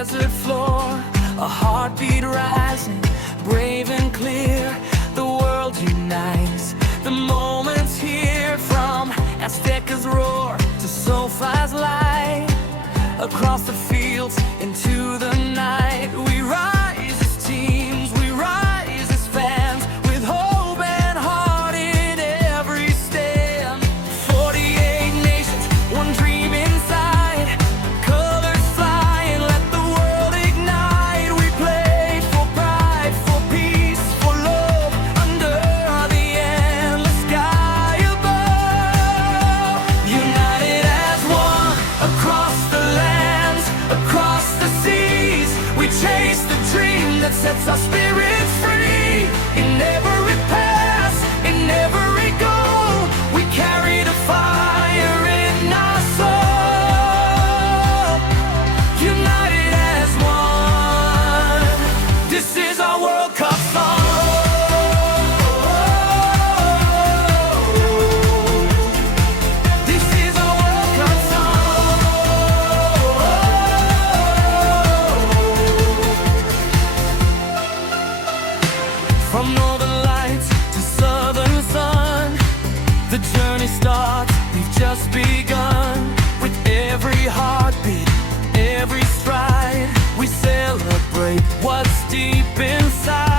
desert floor, a heartbeat rising, brave and clear. The world unites, the moment's here. From Azteca's roar to Sofa's light, across the fields into the night, we rise as teams, we rise as fans, with hope and heart in every stand. 48 nations, one dream inside, colors flying, let the world ignite. We play for pride, for peace, for love, under the endless sky above. United as one, across the lands, across the seas, we chase the dream that sets our spirits free. In every pass, in every goal, we carry the fire in our soul. United as one, this is our World Cup song. This is our World Cup song. From northern lights to southern sun, the journey starts, we've just begun. With every heartbeat, every stride, we celebrate what's deep inside.